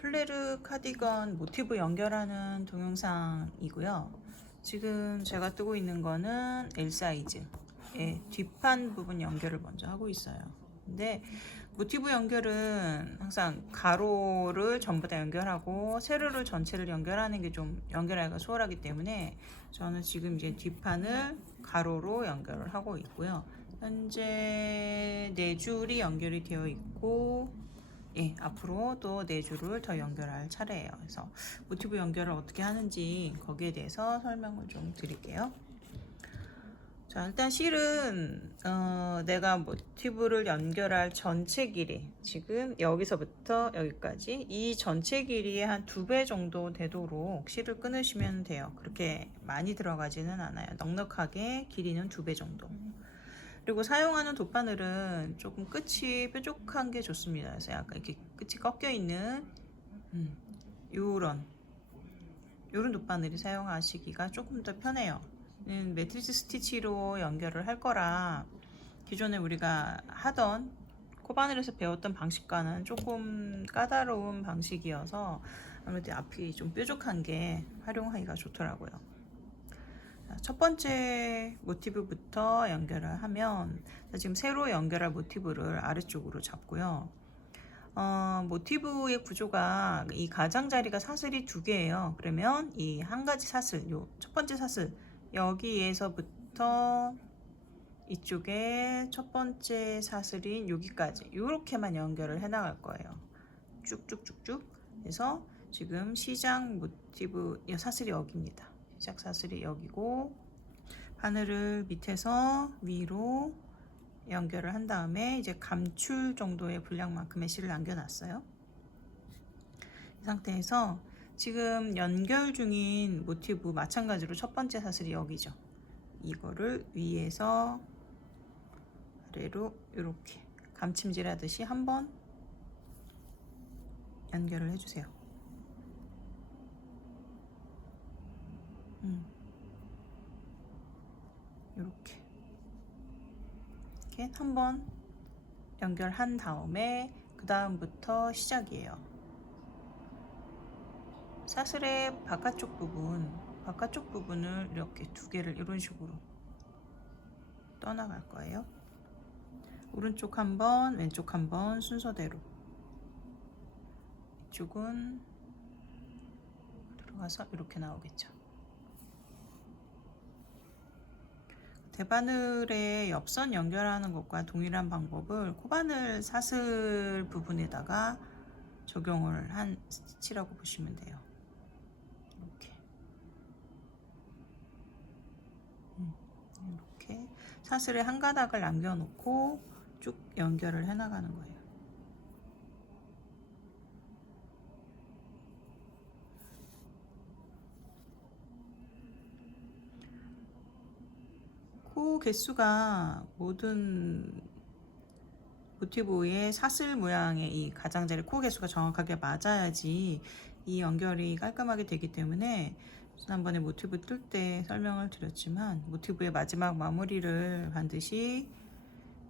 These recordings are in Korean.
플레르 카디건 모티브 연결하는 동영상이고요. 지금 제가 뜨고 있는 거는 L 사이즈의 뒷판 부분 연결을 먼저 하고 있어요. 근데 모티브 연결은 항상 가로를 전부 다 연결하고 세로를 전체를 연결하는 게 좀 연결하기가 수월하기 때문에 저는 지금 이제 뒷판을 가로로 연결을 하고 있고요. 현재 네 줄이 연결이 되어 있고 예, 앞으로 또 네 줄을 더 연결할 차례예요. 그래서 모티브 연결을 어떻게 하는지 거기에 대해서 설명을 좀 드릴게요. 자, 일단 실은 어, 내가 모티브를 연결할 전체 길이 지금 여기서부터 여기까지 이 전체 길이의 한 두 배 정도 되도록 실을 끊으시면 돼요. 그렇게 많이 들어가지는 않아요. 넉넉하게 길이는 두 배 정도. 그리고 사용하는 돗바늘은 조금 끝이 뾰족한 게 좋습니다. 그래서 약간 이렇게 끝이 꺾여 있는 음, 요런 요런 돗바늘이 사용하시기가 조금 더 편해요. 는 매트리스 스티치로 연결을 할 거라 기존에 우리가 하던 코바늘에서 배웠던 방식과는 조금 까다로운 방식이어서 아무래도 앞이 좀 뾰족한 게 활용하기가 좋더라고요. 자, 첫 번째 모티브부터 연결을 하면 자, 지금 새로 연결할 모티브를 아래쪽으로 잡고요. 어, 모티브의 구조가 이 가장자리가 사슬이 두 개예요. 그러면 이 한 가지 사슬, 요 첫 번째 사슬 여기에서부터 이쪽에 첫 번째 사슬인 여기까지 이렇게만 연결을 해 나갈 거예요. 쭉쭉쭉쭉. 그래서 지금 시작 모티브 이 사슬이 여기입니다. 시작 사슬이 여기고 바늘을 밑에서 위로 연결을 한 다음에 이제 감출 정도의 분량만큼의 실을 남겨놨어요. 이 상태에서 지금 연결 중인 모티브 마찬가지로 첫 번째 사슬이 여기죠. 이거를 위에서 아래로 이렇게 감침질 하듯이 한번 연결을 해주세요. 음. 이렇게 이렇게 한 번 연결한 다음에 그 다음부터 시작이에요. 사슬의 바깥쪽 부분, 바깥쪽 부분을 이렇게 두 개를 이런 식으로 떠나갈 거예요. 오른쪽 한 번, 왼쪽 한 번 순서대로. 이쪽은 들어가서 이렇게 나오겠죠. 대바늘에 옆선 연결하는 것과 동일한 방법을 코바늘 사슬 부분에다가 적용을 한 스티치라고 보시면 돼요. 이렇게. 음, 이렇게 사슬에 한 가닥을 남겨놓고 쭉 연결을 해나가는 거예요. 코 개수가 모든 모티브의 사슬 모양의 이 가장자리 코 개수가 정확하게 맞아야지 이 연결이 깔끔하게 되기 때문에 지난번에 모티브 뜰 때 설명을 드렸지만 모티브의 마지막 마무리를 반드시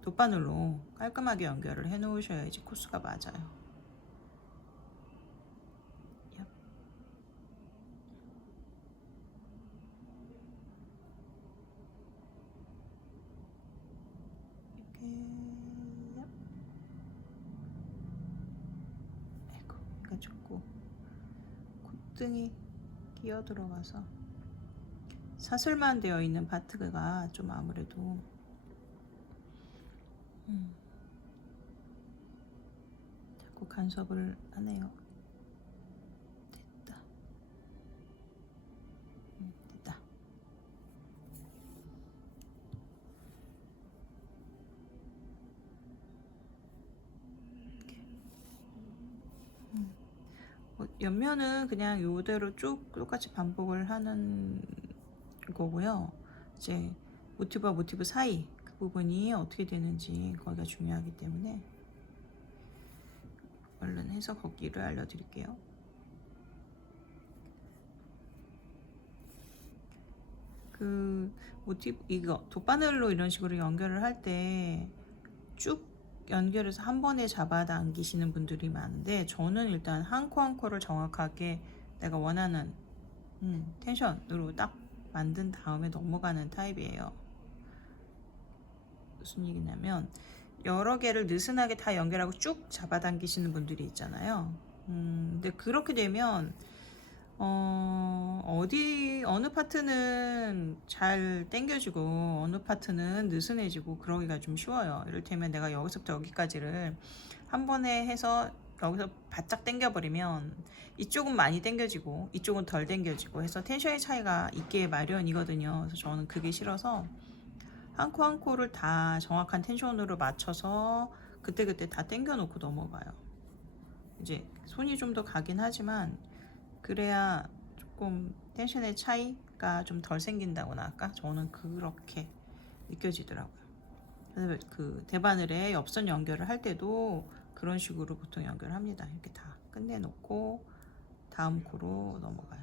돗바늘로 깔끔하게 연결을 해 놓으셔야지 코스가 맞아요. 얍. 이렇게 얍. 아이고 이거 좋고 콧등이 끼어 들어가서 사슬만 되어 있는 파트가 좀 아무래도 음, 자꾸 간섭을 하네요. 됐다. 음, 됐다. 이렇게. 음. 어, 옆면은 그냥 이대로 쭉 똑같이 반복을 하는 거고요. 이제 모티브와 모티브 사이 그 부분이 어떻게 되는지 거기가 중요하기 때문에 얼른 해서 걷기를 알려드릴게요. 그 모티브 이거 돗바늘로 이런 식으로 연결을 할 때 쭉 연결해서 한 번에 잡아당기시는 분들이 많은데 저는 일단 한 코 한 코를 정확하게 내가 원하는 음, 텐션으로 딱 만든 다음에 넘어가는 타입이에요. 무슨 얘기냐면 여러 개를 느슨하게 다 연결하고 쭉 잡아당기시는 분들이 있잖아요. 음, 근데 그렇게 되면 어, 어디 어느 파트는 잘 당겨지고 어느 파트는 느슨해지고 그러기가 좀 쉬워요. 이를테면 내가 여기서부터 여기까지를 한 번에 해서 여기서 바짝 당겨버리면 이쪽은 많이 당겨지고 이쪽은 덜 당겨지고 해서 텐션의 차이가 있게 마련이거든요. 그래서 저는 그게 싫어서 한 코 한 코를 다 정확한 텐션으로 맞춰서 그때그때 다 당겨놓고 넘어가요. 이제 손이 좀 더 가긴 하지만 그래야 조금 텐션의 차이가 좀 덜 생긴다고나 할까? 저는 그렇게 느껴지더라고요. 그래서 그 대바늘에 옆선 연결을 할 때도 그런 식으로 보통 연결합니다. 이렇게 다 끝내놓고 다음 코로 넘어가요.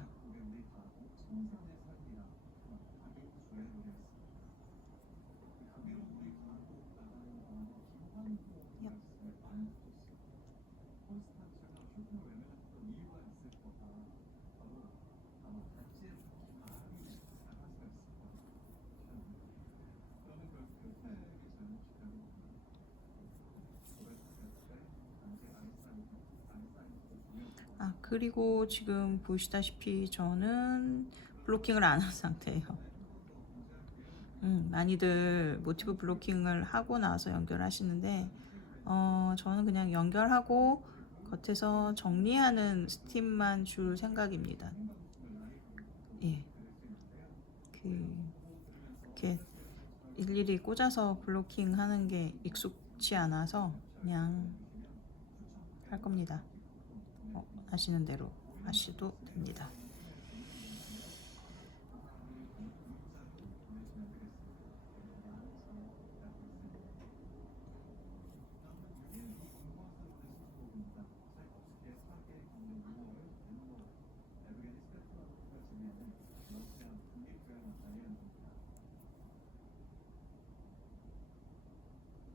아 그리고 지금 보시다시피 저는 블로킹을 안 한 상태예요. 음, 많이들 모티브 블로킹을 하고 나서 연결하시는데 어, 저는 그냥 연결하고 겉에서 정리하는 스팀만 줄 생각입니다. 예. 그 이렇게 일일이 꽂아서 블로킹 하는 게 익숙치 않아서 그냥 할 겁니다. 어, 하시는 대로 하셔도 됩니다.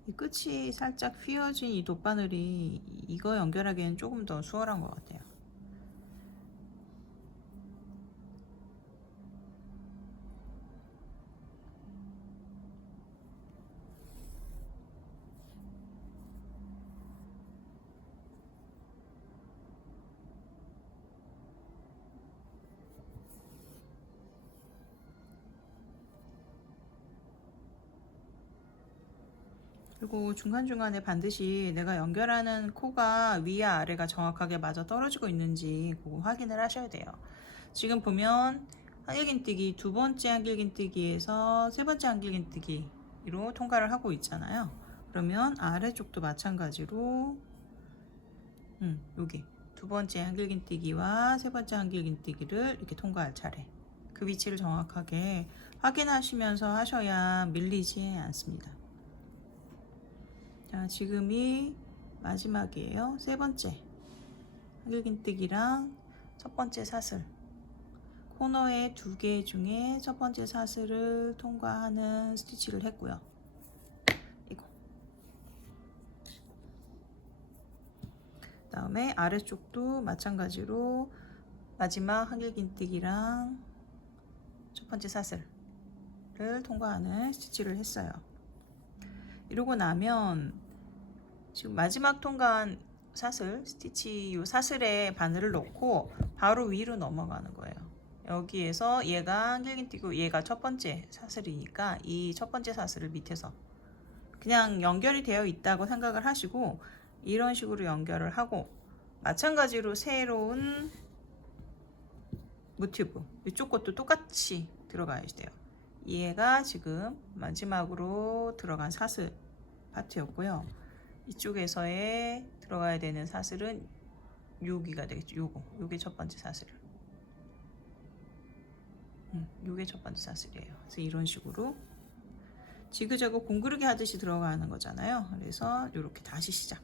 이 끝이 살짝 휘어진 이 돗바늘이 이거 연결하기엔 조금 더 수월한 것 같아요. 그리고 중간중간에 반드시 내가 연결하는 코가 위와 아래가 정확하게 맞아 떨어지고 있는지 그거 확인을 하셔야 돼요. 지금 보면 한길긴뜨기 두 번째 한길긴뜨기에서 세 번째 한길긴뜨기로 통과를 하고 있잖아요. 그러면 아래쪽도 마찬가지로 음, 여기 두 번째 한길긴뜨기와 세 번째 한길긴뜨기를 이렇게 통과할 차례. 그 위치를 정확하게 확인하시면서 하셔야 밀리지 않습니다. 자, 지금이 마지막이에요. 세 번째. 한길긴뜨기랑 첫 번째 사슬. 코너의 두 개 중에 첫 번째 사슬을 통과하는 스티치를 했고요. 이거. 다음에 아래쪽도 마찬가지로 마지막 한길긴뜨기랑 첫 번째 사슬을 통과하는 스티치를 했어요. 이러고 나면 지금 마지막 통과한 사슬 스티치 요 사슬에 바늘을 넣고 바로 위로 넘어가는 거예요. 여기에서 얘가 한길긴뜨고 얘가 첫 번째 사슬이니까 이 첫 번째 사슬을 밑에서 그냥 연결이 되어 있다고 생각을 하시고 이런 식으로 연결을 하고 마찬가지로 새로운 모티브 이쪽 것도 똑같이 들어가야 돼요. 얘가 지금 마지막으로 들어간 사슬 파트였고요. 이쪽에서의 들어가야 되는 사슬은 여기가 되겠죠. 요거. 요게 첫 번째 사슬. 음, 요게 첫 번째 사슬이에요. 그래서 이런 식으로 지그재그 공구르기 하듯이 들어가는 거잖아요. 그래서 이렇게 다시 시작.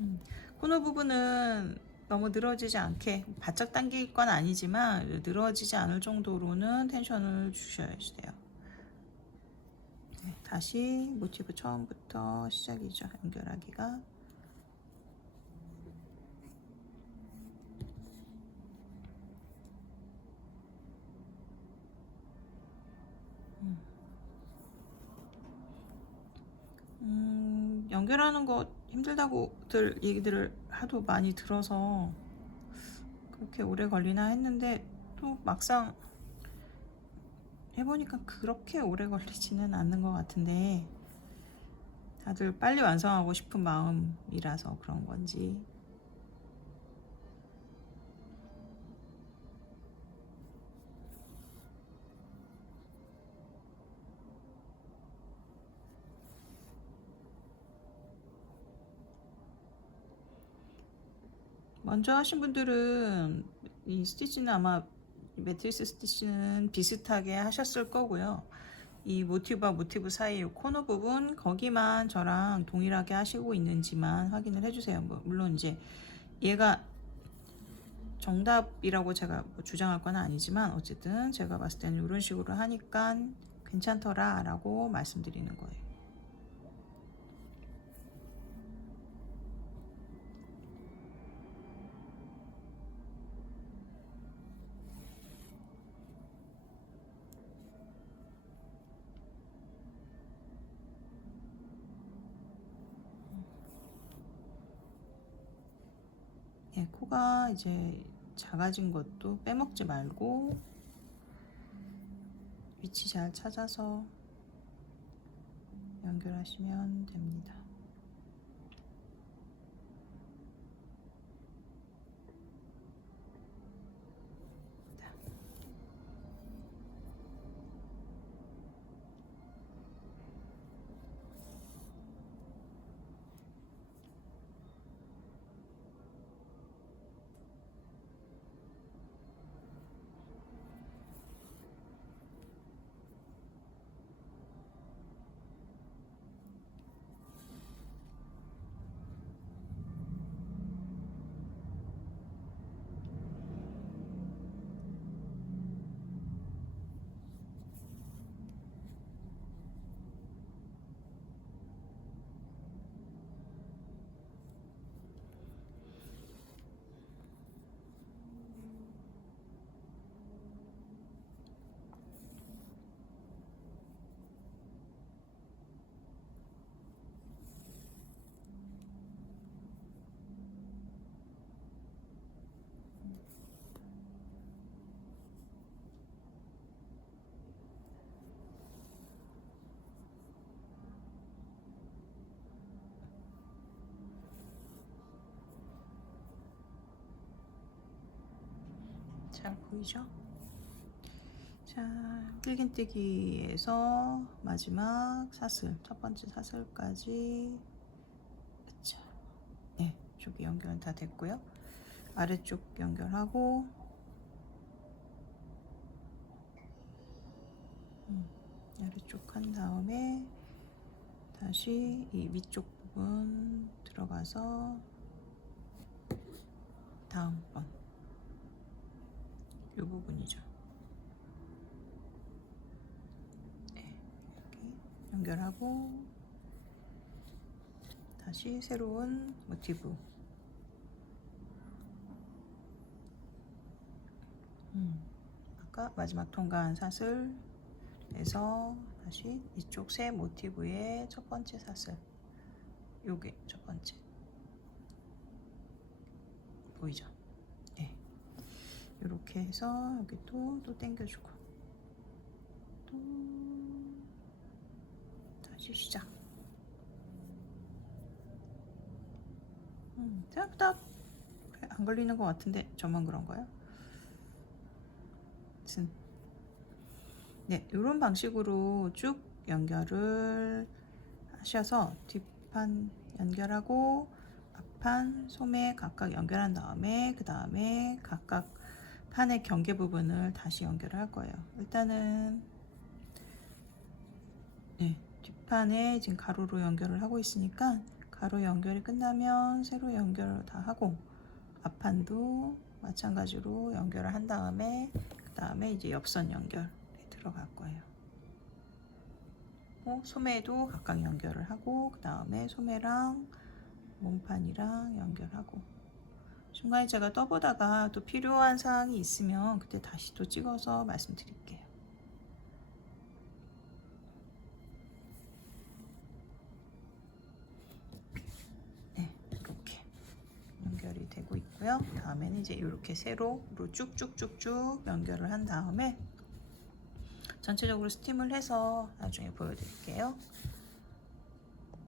음, 코너 부분은 너무 늘어지지 않게 바짝 당길 건 아니지만 늘어지지 않을 정도로는 텐션을 주셔야 돼요. 네, 다시 모티브 처음부터 시작이죠. 연결하기가. 음, 연결하는 거 힘들다고들 얘기들을 하도 많이 들어서 그렇게 오래 걸리나 했는데 또 막상 해보니까 그렇게 오래 걸리지는 않는 것 같은데 다들 빨리 완성하고 싶은 마음이라서 그런 건지 먼저 하신 분들은 이 스티치는 아마 매트리스 스티치는 비슷하게 하셨을 거고요. 이 모티브와 모티브 사이 이 코너 부분 거기만 저랑 동일하게 하시고 있는지만 확인을 해주세요. 뭐 물론 이제 얘가 정답이라고 제가 뭐 주장할 건 아니지만 어쨌든 제가 봤을 때는 이런 식으로 하니까 괜찮더라 라고 말씀드리는 거예요. 예, 이제 작아진 것도 빼먹지 말고 위치 잘 찾아서 연결하시면 됩니다. 자. 잘 보이죠? 자, 필긴뜨기에서 마지막 사슬, 첫 번째 사슬까지 그쵸. 네, 쪽이 연결 다 됐고요. 아래쪽 연결하고 음, 아래쪽 한 다음에 다시 이 위쪽 부분 들어가서 다음번 이 부분이죠. 네, 이렇게 연결하고 다시 새로운 모티브. 음, 아까 마지막 통과한 사슬 에서 다시 이쪽 새 모티브의 첫 번째 사슬. 요게 첫 번째. 보이죠? 네. 이렇게 해서 여기 또, 또 당겨주고 또 다시 시작 음, 생각보다 안 걸리는 것 같은데 저만 그런가요? 네, 이런 방식으로 쭉 연결을 하셔서 뒷판 연결하고 앞판 소매 각각 연결한 다음에 그 다음에 각각 판의 경계 부분을 다시 연결을 할 거예요. 일단은 네, 뒷판에 지금 가로로 연결을 하고 있으니까 가로 연결이 끝나면 세로 연결을 다 하고 앞판도 마찬가지로 연결을 한 다음에 그 다음에 이제 옆선 연결에 들어갈 거예요. 어, 소매도 각각 연결을 하고 그 다음에 소매랑 몸판이랑 연결하고 중간에 제가 떠보다가 또 필요한 사항이 있으면 그때 다시 또 찍어서 말씀드릴게요. 네, 이렇게 연결이 되고 있고요. 다음에는 이제 이렇게 세로로 쭉쭉쭉쭉 연결을 한 다음에 전체적으로 스팀을 해서 나중에 보여드릴게요.